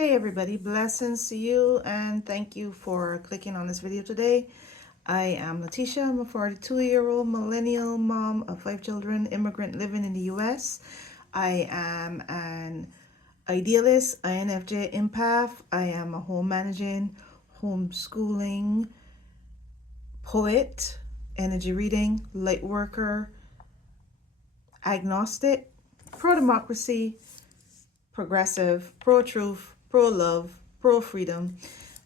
Hey everybody, blessings to you and thank you for clicking on this video today. I am Letitia. I'm a 42-year-old millennial mom of 5 children, immigrant living in the US. I am an idealist, INFJ empath. I am a home managing, homeschooling, poet, energy reading, light worker, agnostic, pro-democracy, progressive, pro-truth, pro-love, pro-freedom.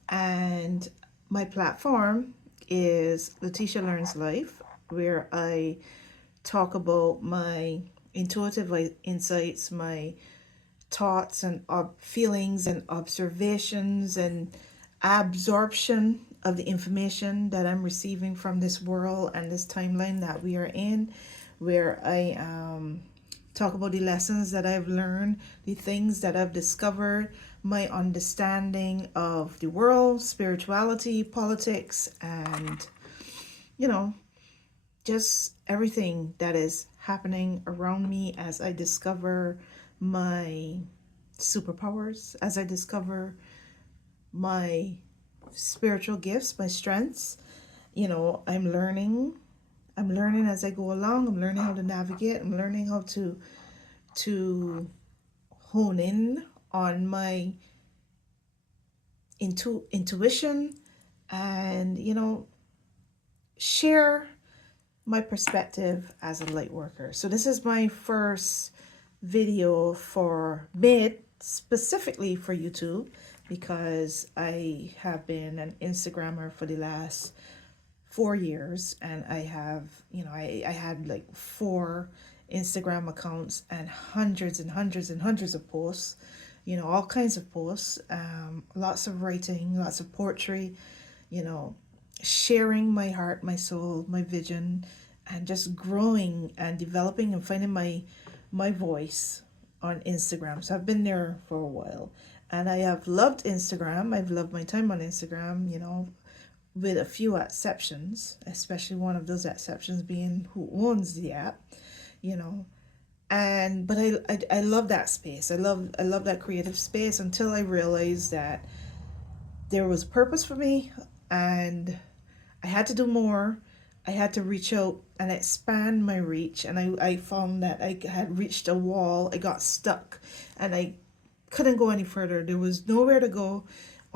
And my platform is Letitia Learns Life, where I talk about my intuitive insights, my thoughts and feelings and observations and absorption of the information that I'm receiving from this world and this timeline that we are in, where I talk about the lessons that I've learned, the things that I've discovered, my understanding of the world, spirituality, politics, and, you know, just everything that is happening around me as I discover my superpowers, as I discover my spiritual gifts, my strengths. I'm learning. I'm learning as I go along. I'm learning how to navigate. I'm learning how to hone in on my intuition and share my perspective as a light worker. So this is my first video for made specifically for YouTube because I have been an Instagrammer for the last 4 years, and I have, I had like 4 Instagram accounts and hundreds and hundreds and hundreds of posts, all kinds of posts, lots of writing, lots of poetry, you know, sharing my heart, my soul, my vision, and just growing and developing and finding my voice on Instagram. So I've been there for a while, and I have loved Instagram. I've loved my time on Instagram, with a few exceptions, especially one of those exceptions being who owns the app, you know. And but I love that space. I love that creative space until I realized that there was purpose for me, and I had to do more. I had to reach out and expand my reach, and I found that I had reached a wall. I got stuck and I couldn't go any further. There was nowhere to go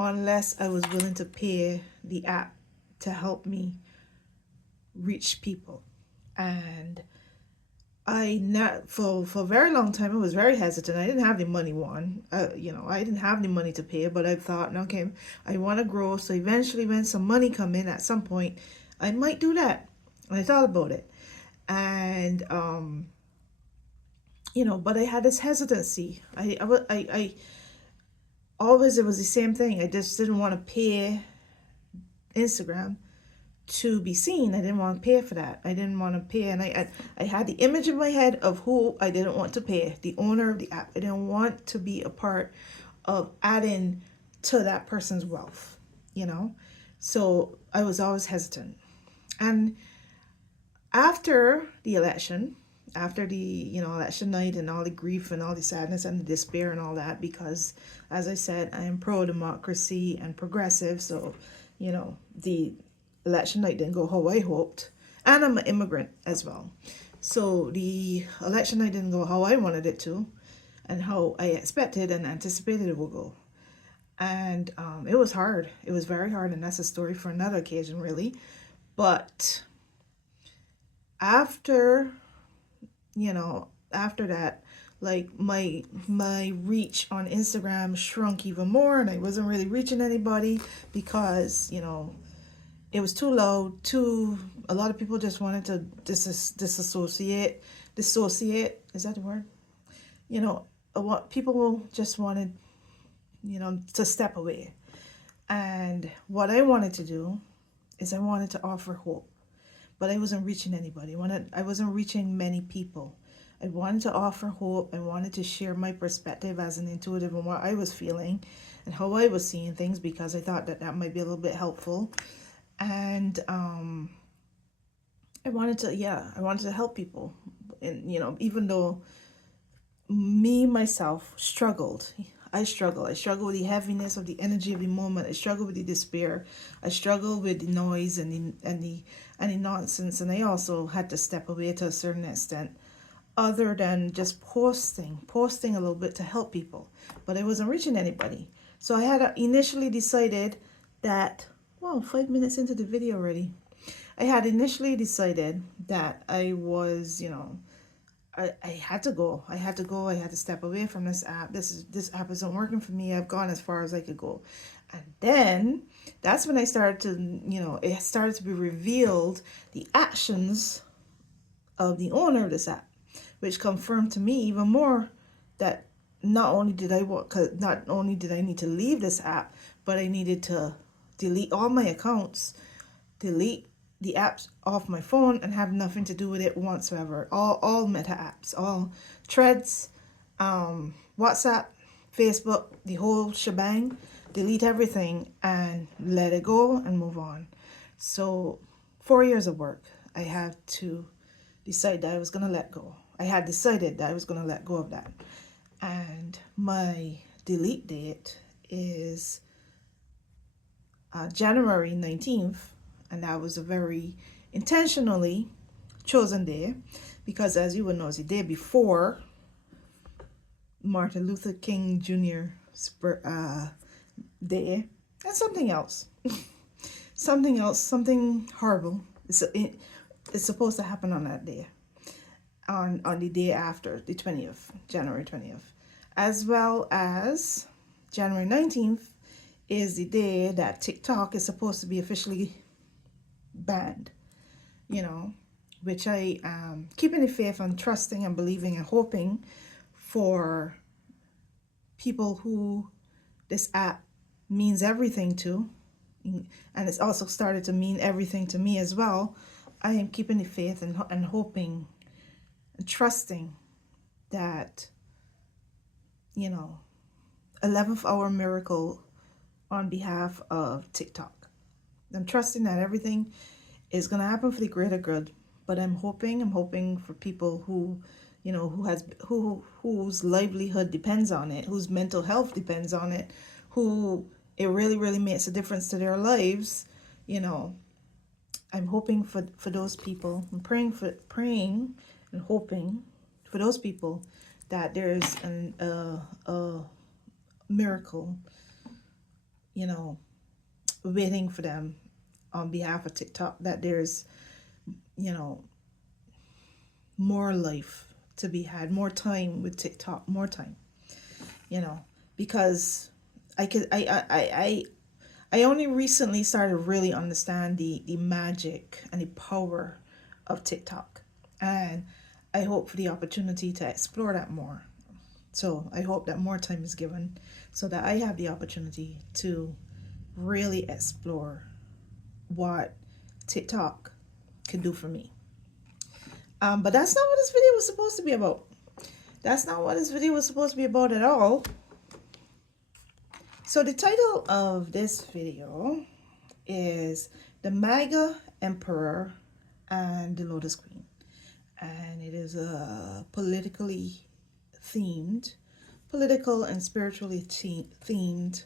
unless I was willing to pay the app to help me reach people. And I not for a very long time I was very hesitant. I didn't have the money I didn't have the money to pay, but I thought, okay, I want to grow. So eventually, when some money come in at some point, I might do that. And I thought about it, and but I had this hesitancy. I always, it was the same thing. I just didn't want to pay Instagram to be seen. I didn't want to pay for that. I didn't want to pay, and I had the image in my head of who I didn't want to pay, the owner of the app. I didn't want to be a part of adding to that person's wealth. So I was always hesitant. And after the election, after the election night and all the grief and all the sadness and the despair and all that, because as I said, I am pro-democracy and progressive, so the election night didn't go how I hoped, and I'm an immigrant as well, so the election night didn't go how I wanted it to and how I expected and anticipated it would go. And it was hard. It was very hard, and that's a story for another occasion, really. But after after that, like my reach on Instagram shrunk even more, and I wasn't really reaching anybody because it was too low. A lot of people just wanted to dissociate. Is that the word? What people just wanted to step away. And what I wanted to do is I wanted to offer hope, but I wasn't reaching anybody. I wasn't reaching many people. I wanted to offer hope. I wanted to share my perspective as an intuitive and what I was feeling and how I was seeing things, because I thought that might be a little bit helpful. And I wanted to help people. And even though me myself struggled, I struggle. I struggle with the heaviness of the energy of the moment. I struggle with the despair. I struggle with the noise and the nonsense. And I also had to step away to a certain extent, other than just posting a little bit to help people. But I wasn't reaching anybody. So I had initially decided that, wow, 5 minutes into the video already. I had initially decided that I was, I had to go. I had to go. I had to step away from this app. This app isn't working for me. I've gone as far as I could go. And then that's when I started to, it started to be revealed the actions of the owner of this app, which confirmed to me even more that not only did I need to leave this app, but I needed to delete all my accounts, delete the apps off my phone, and have nothing to do with it whatsoever. All meta apps, all threads, WhatsApp, Facebook, the whole shebang. Delete everything and let it go and move on. So 4 years of work, I had to decide that I was going to let go. I had decided that I was going to let go of that. And my delete date is January 19th. And that was a very intentionally chosen day, because as you would know, it's the day before Martin Luther King Jr. Day, and something else. Something horrible. It's supposed to happen on that day, on the day after, the 20th, January 20th. As well as January 19th is the day that TikTok is supposed to be officially banned, which I keeping the faith and trusting and believing and hoping for people who this app means everything to, and it's also started to mean everything to me as well. I am keeping the faith and hoping and trusting that 11th hour miracle on behalf of TikTok. I'm trusting that everything is going to happen for the greater good, but I'm hoping for people who, whose livelihood depends on it, whose mental health depends on it, who it really, really makes a difference to their lives. I'm hoping for those people. I'm praying and hoping for those people that there's a miracle, waiting for them on behalf of TikTok, that there's, more life to be had, more time with TikTok, more time, because I only recently started to really understand the magic and the power of TikTok, and I hope for the opportunity to explore that more. So I hope that more time is given so that I have the opportunity to really explore what TikTok can do for me. But that's not what this video was supposed to be about. That's not what this video was supposed to be about at all. So the title of this video is The Maga Emperor and the Lotus Queen. And it is a political and spiritually themed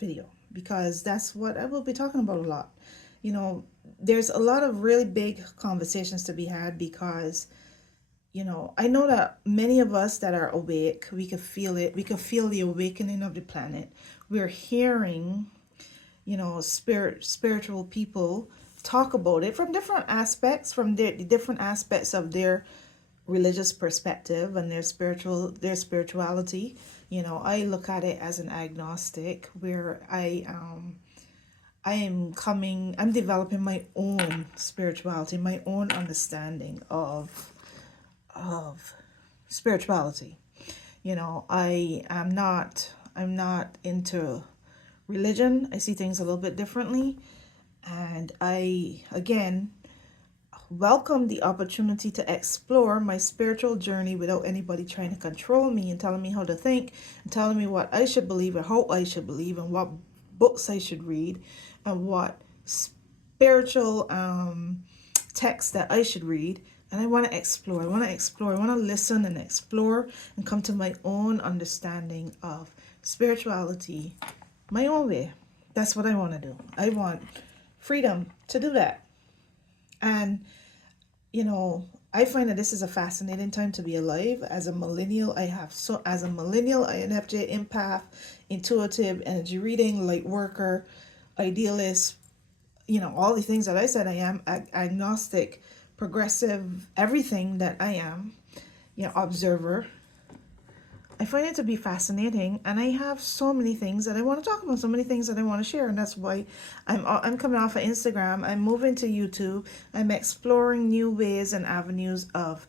video, because that's what I will be talking about a lot. There's a lot of really big conversations to be had, because I know that many of us that are awake, we can feel it. We can feel the awakening of the planet. We're hearing, spiritual people talk about it from different aspects, from the different aspects of their religious perspective and their spirituality. I look at it as an agnostic, where I'm developing my own spirituality, my own understanding of spirituality. I'm not into religion. I see things a little bit differently, and I again welcome the opportunity to explore my spiritual journey without anybody trying to control me and telling me how to think, and telling me what I should believe and how I should believe, and what books I should read, and what spiritual texts that I should read, And I want to explore. I want to explore. I want to listen and explore and come to my own understanding of spirituality, my own way. That's what I want to do. I want freedom to do that. And, you know, I find that this is a fascinating time to be alive. As a millennial, as a millennial, INFJ, empath, intuitive, energy reading, light worker, idealist, you know, all the things that I said I am, agnostic, progressive, everything that I am, you know, observer. I find it to be fascinating, and I have so many things that I want to talk about, so many things that I want to share, and that's why I'm coming off of Instagram. I'm moving to YouTube. I'm exploring new ways and avenues of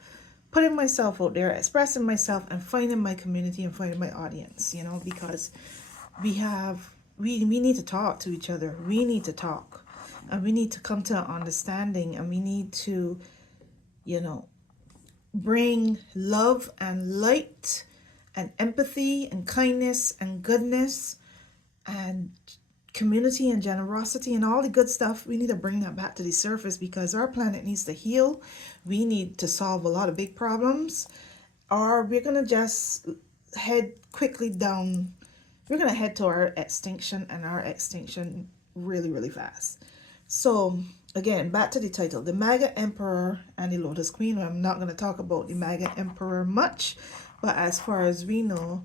putting myself out there, expressing myself, and finding my community and finding my audience. You know, because we need to talk to each other. We need to talk, and we need to come to an understanding, and we need to, you know, bring love and light and empathy and kindness and goodness and community and generosity and all the good stuff. We need to bring that back to the surface because our planet needs to heal. We need to solve a lot of big problems, or we're going to just head quickly down. We're going to head to our extinction, and our extinction really, really fast. So again, back to the title, the Maga Emperor and the Lotus Queen. I'm not going to talk about the Maga Emperor much, but as far as we know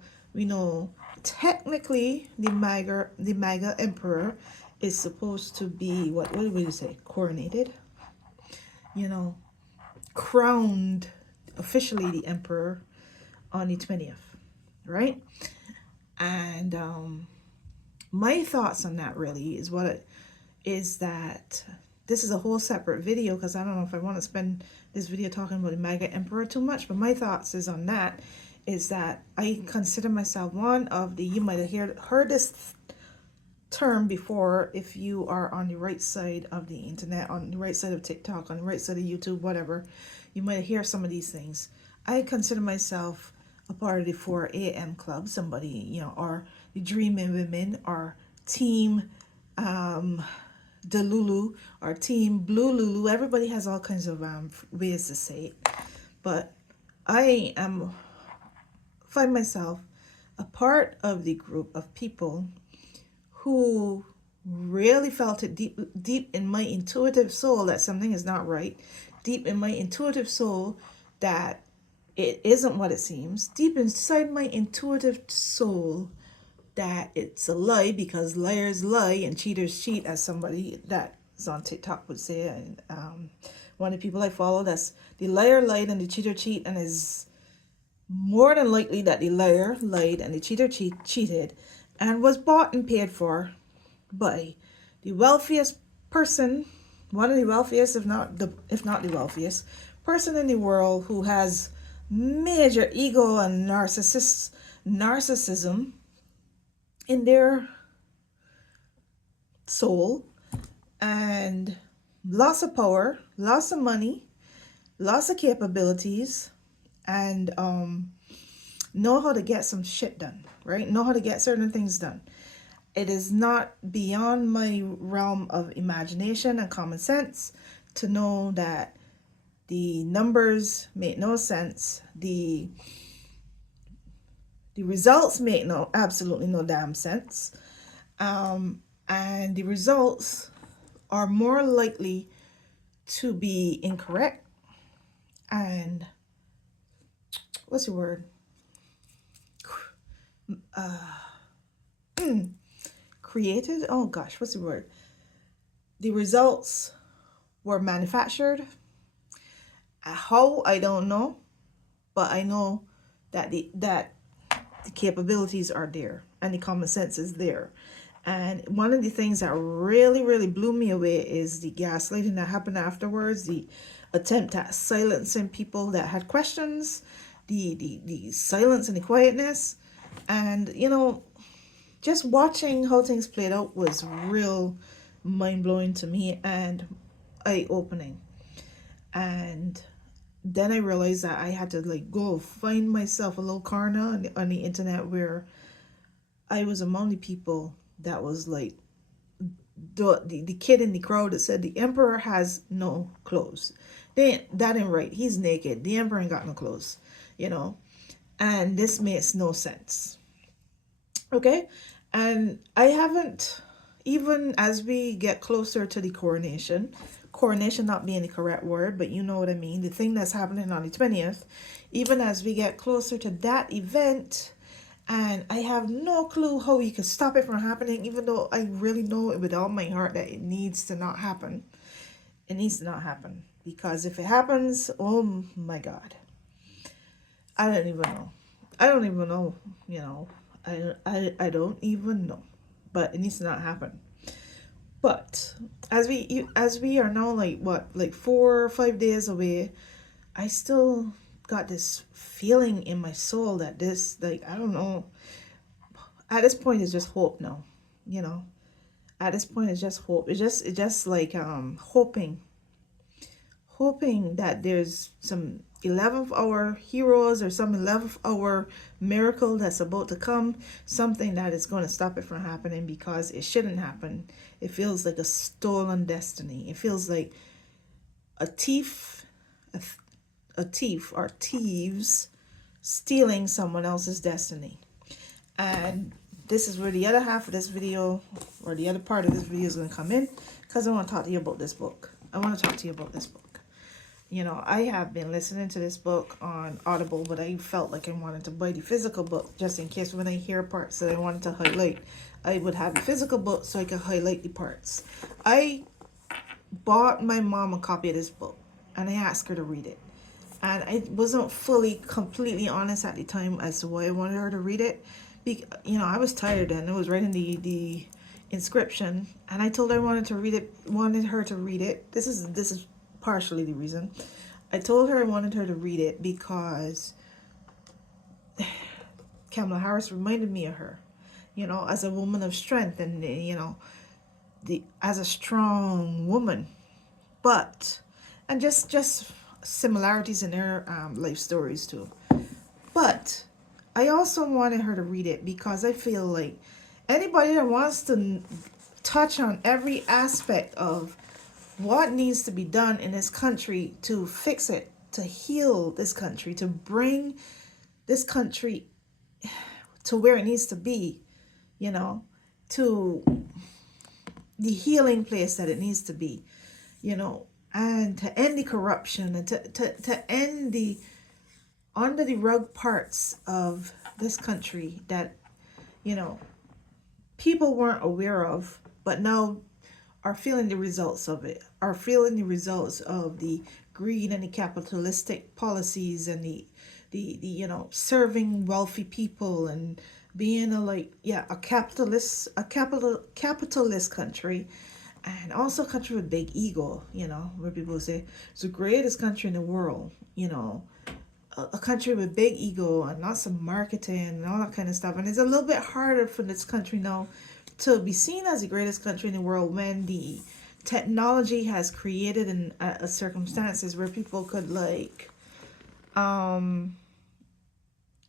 technically the Maga Emperor is supposed to be, what would you say, coronated? You know, crowned officially the emperor on the 20th, right? And my thoughts on that really is that this is a whole separate video, because I don't know if I want to spend this video talking about the Maga Emperor too much, but my thoughts is on that is that I consider myself one of the, you might have heard this term before if you are on the right side of the internet, on the right side of TikTok, on the right side of YouTube, whatever. You might hear some of these things. I consider myself a part of the 4 a.m. club, somebody, you know, or the Dreaming Women, or Team Delulu, or Team Blue Lulu. Everybody has all kinds of ways to say it. But I find myself a part of the group of people who really felt it deep in my intuitive soul that something is not right, deep in my intuitive soul that it isn't what it seems, deep inside my intuitive soul that it's a lie, because liars lie and cheaters cheat, as somebody that's on TikTok would say. And one of the people I follow, that's the liar lied and the cheater cheat, and is more than likely that the liar lied and the cheater cheated and was bought and paid for by the wealthiest person, one of the wealthiest, if not the wealthiest person in the world, who has major ego and narcissism in their soul, and lots of power, lots of money, lots of capabilities, and know how to get some shit done, right? Know how to get certain things done. It is not beyond my realm of imagination and common sense to know that the numbers make no sense. The results make absolutely no damn sense. And the results are more likely to be incorrect and what's the word? Created? Oh gosh, what's the word? The results were manufactured. How, I don't know, but I know that the capabilities are there and the common sense is there. And one of the things that really, really blew me away is the gaslighting that happened afterwards, the attempt at silencing people that had questions, the silence and the quietness. And, you know, just watching how things played out was real mind-blowing to me and eye-opening. And then I realized that I had to go find myself a little corner on the internet where I was among the people that was like the kid in the crowd that said the emperor has no clothes. that ain't right. He's naked. The emperor ain't got no clothes, you know. And this makes no sense. Okay? And I haven't, even as we get closer to the coronation not being the correct word, but you know what I mean, the thing that's happening on the 20th, even as we get closer to that event, and I have no clue how you can stop it from happening, even though I really know it with all my heart that it needs to not happen. It needs to not happen. Because if it happens, oh my God. I don't even know. I don't even know, you know. I don't even know. But it needs to not happen. But as we are now like what, like 4 or 5 days away, I still got this feeling in my soul that this, like, I don't know. At this point it's just hope now. You know. At this point it's just hope. It's just like hoping that there's some 11th hour heroes or some 11th hour miracle that's about to come, something that is going to stop it from happening, because it shouldn't happen. It feels like a stolen destiny. It feels like a thief, a thief or thieves stealing someone else's destiny. And this is where the other half of this video, or the other part of this video, is going to come in, because I want to talk to you about this book. I want to talk to you about this book. You know, I have been listening to this book on Audible, but I felt like I wanted to buy the physical book just in case when I hear parts that I wanted to highlight, I would have the physical book so I could highlight the parts. I bought my mom a copy of this book and I asked her to read it. And I wasn't fully, completely honest at the time as to why I wanted her to read it. You know, I was tired and I was writing the inscription, and I told her I wanted her to read it. This is partially the reason. I told her I wanted her to read it because Kamala Harris reminded me of her, you know, as a woman of strength, and you know, as a strong woman, and just similarities in their life stories too. But I also wanted her to read it because I feel like anybody that wants to touch on every aspect of what needs to be done in this country to fix it, to heal this country, to bring this country to where it needs to be, you know, to the healing place that it needs to be, you know, and to end the corruption, and to end the under the rug parts of this country that, you know, people weren't aware of, but now are feeling the results of it, are feeling the results of the greed and the capitalistic policies and the you know, serving wealthy people and being a capitalist country, and also a country with big ego, you know, where people say it's the greatest country in the world, you know, a country with big ego and lots of marketing and all that kind of stuff. And it's a little bit harder for this country now to be seen as the greatest country in the world when the technology has created circumstances where people could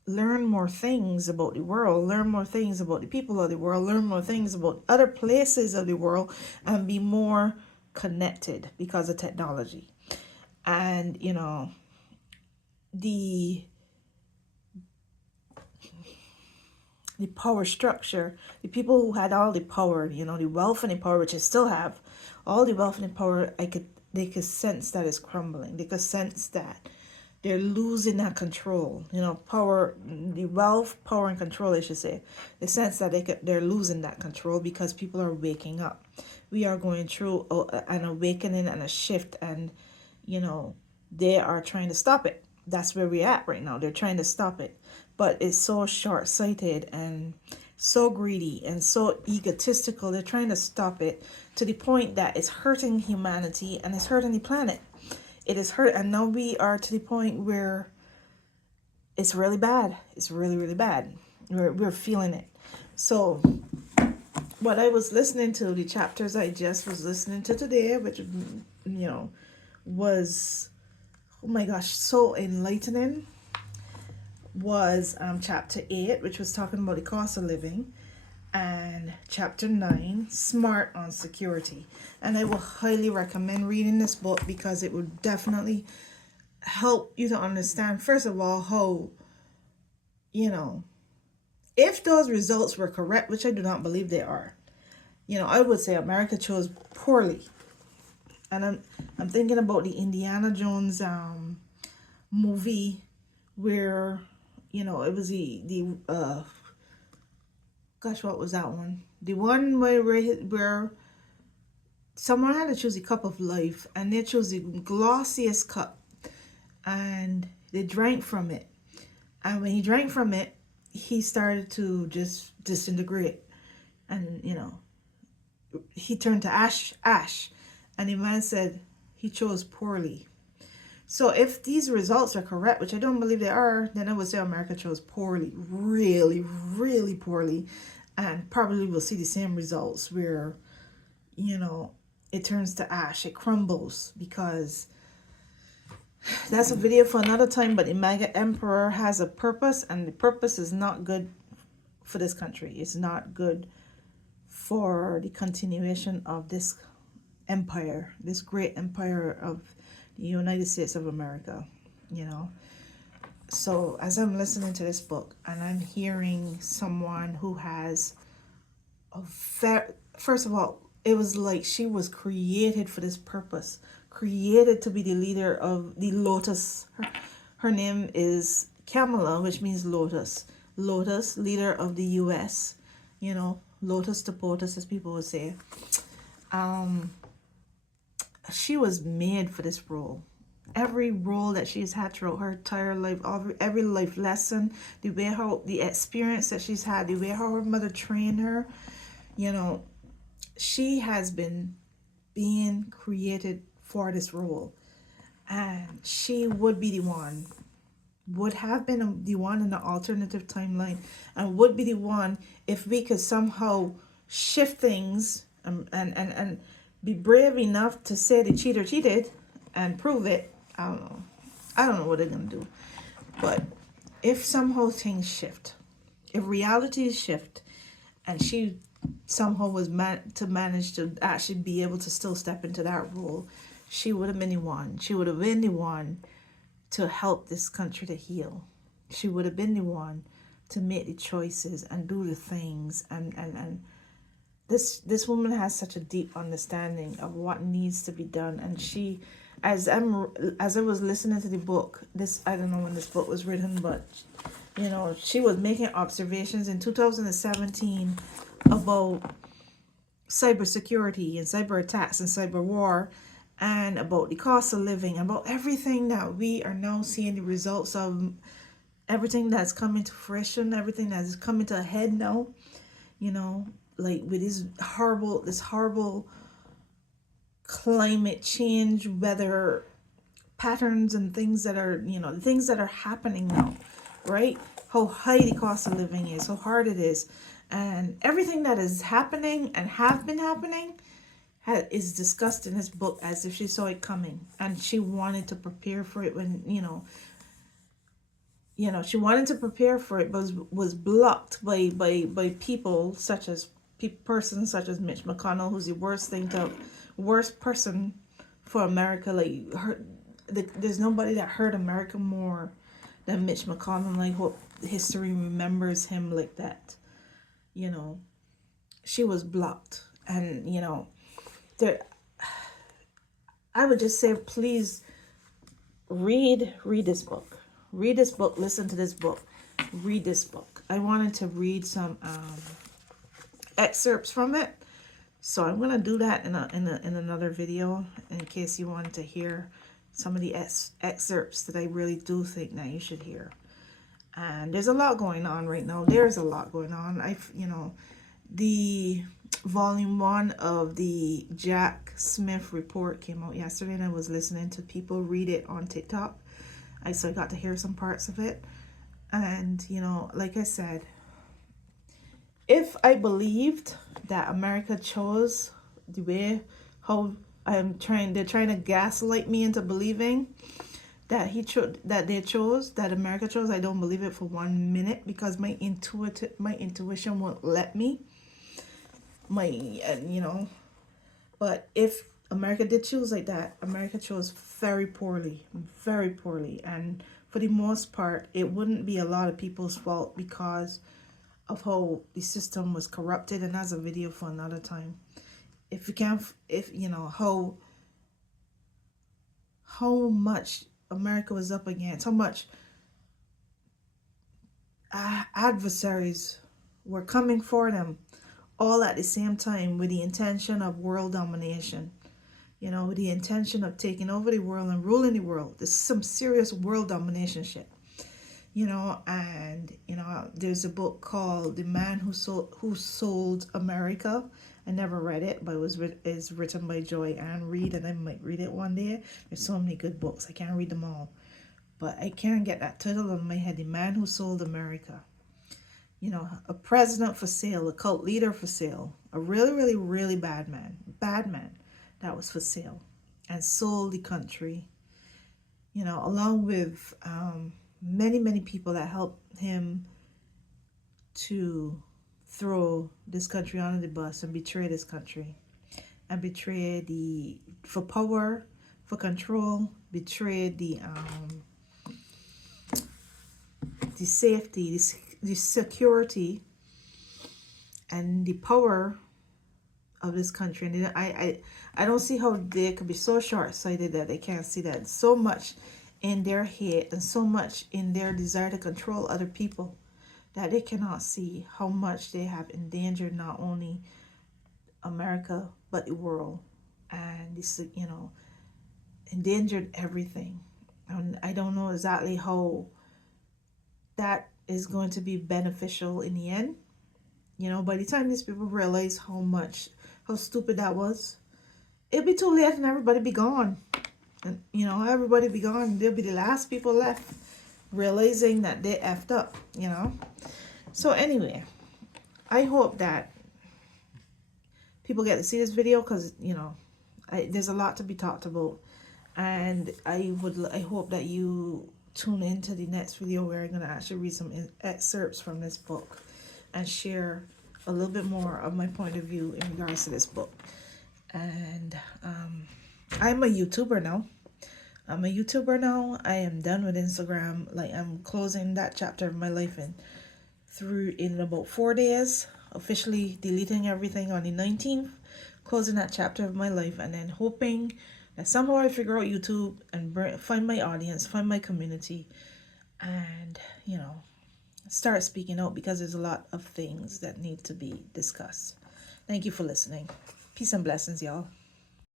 learn more things about the world, learn more things about the people of the world, learn more things about other places of the world, and be more connected because of technology. And you know, the power structure, the people who had all the power, you know, the wealth and the power, which I still have, all the wealth and the power, they could sense that it's crumbling. They could sense that they're losing that control, you know, power, the wealth, power, and control, I should say. The sense that they're losing that control because people are waking up. We are going through an awakening and a shift, and, you know, they are trying to stop it. That's where we're at right now. They're trying to stop it. But it's so short-sighted and so greedy and so egotistical. They're trying to stop it to the point that it's hurting humanity and it's hurting the planet. It is hurt, and now we are to the point where it's really bad. It's really, really bad. We're feeling it. So what I was listening to, the chapters I just was listening to today, which, you know, was, oh my gosh, so enlightening, was chapter 8, which was talking about the cost of living. and chapter 9, Smart on Security. And I will highly recommend reading this book because it will definitely help you to understand, first of all, how, if those results were correct, which I do not believe they are, I would say America chose poorly. And I'm thinking about the Indiana Jones movie where, it was the gosh, what was that one? The one where someone had to choose a cup of life, and they chose the glossiest cup, and they drank from it. And when he drank from it, he started to just disintegrate, and he turned to ash. And the man said he chose poorly. So if these results are correct, which I don't believe they are, then I would say America chose poorly, really, really poorly. And probably we'll see the same results where, it turns to ash, it crumbles, because that's a video for another time. But the Maga Emperor has a purpose, and the purpose is not good for this country. It's not good for the continuation of this empire, this great empire of the United States of America, So as I'm listening to this book and I'm hearing someone who has first of all, it was like she was created for this purpose, created to be the leader of the Lotus. Her name is Kamala, which means Lotus. Lotus, leader of the U.S., Lotus to POTUS, as people would say. She was made for this role. Every role that she's had throughout her entire life, every life lesson, the experience that she's had, the way how her mother trained her, she has been being created for this role. And she would be the one, would have been the one in the alternative timeline, and would be the one if we could somehow shift things and be brave enough to say the cheater cheated and prove it. I don't know what they're going to do. But if somehow things shift, if realities shift, and she somehow was to manage to actually be able to still step into that role, she would have been the one. She would have been the one to help this country to heal. She would have been the one to make the choices and do the things. And this woman has such a deep understanding of what needs to be done. And she, as I was listening to the book, I don't know when this book was written, but she was making observations in 2017 about cybersecurity and cyber attacks and cyber war, and about the cost of living, about everything that we are now seeing the results of, everything that's coming to fruition, everything that is coming to a head now, like with this horrible climate change, weather patterns, and things that are, things that are happening now, right? How high the cost of living is, how hard it is, and everything that is happening and have been happening is discussed in this book as if she saw it coming, and she wanted to prepare for it when, she wanted to prepare for it, but was blocked by people such as persons such as Mitch McConnell, who's the worst person for America. Like there's nobody that hurt America more than Mitch McConnell. Like what history remembers him like that. She was blocked, and I would just say, please read this book. Read this book. Listen to this book. Read this book. I wanted to read some excerpts from it, so I'm gonna do that in another video, in case you wanted to hear some of the excerpts that I really do think that you should hear. And there's a lot going on right now. There's a lot going on. The volume 1 of the Jack Smith report came out yesterday, and I was listening to people read it on TikTok. So I got to hear some parts of it. And, like I said, if I believed that America chose the way how they're trying to gaslight me into believing that America chose, I don't believe it for 1 minute, because my intuition won't let me. you know, but if America did choose like that, America chose very poorly. And for the most part, it wouldn't be a lot of people's fault because of how the system was corrupted. And that's a video for another time. If you can't, if you know how much America was up against, how much adversaries were coming for them all at the same time with the intention of world domination, you know, with the intention of taking over the world and ruling the world. This is some serious world domination shit, you know. And you know, there's a book called The Man Who Sold America. I never read it, but it's written by Joy Ann Reid, and I might read it one day. There's so many good books, I can't read them all, but I can't get that title in my head. The Man Who Sold America. You know, a president for sale, a cult leader for sale, a really bad man that was for sale and sold the country, you know, along with many people that helped him to throw this country under the bus and betray this country and betray for power, for control, betray the safety, the security, and the power of this country. And I don't see how they could be so short-sighted that they can't see that so much in their head and so much in their desire to control other people that they cannot see how much they have endangered not only America but the world. And this, you know, endangered everything. And I don't know exactly how that is going to be beneficial in the end. You know, by the time these people realize how stupid that was, it'll be too late and everybody be gone. And, you know, everybody be gone. They'll be the last people left realizing that they effed up, you know. So anyway, I hope that people get to see this video because, you know, there's a lot to be talked about. And I hope that you tune into the next video where I'm going to actually read some excerpts from this book and share a little bit more of my point of view in regards to this book. And I'm a YouTuber now. I am done with Instagram. Like, I'm closing that chapter of my life in about 4 days, officially deleting everything on the 19th, closing that chapter of my life, and then hoping that somehow I figure out YouTube and find my audience, find my community, and, you know, start speaking out because there's a lot of things that need to be discussed. Thank you for listening. Peace and blessings, y'all.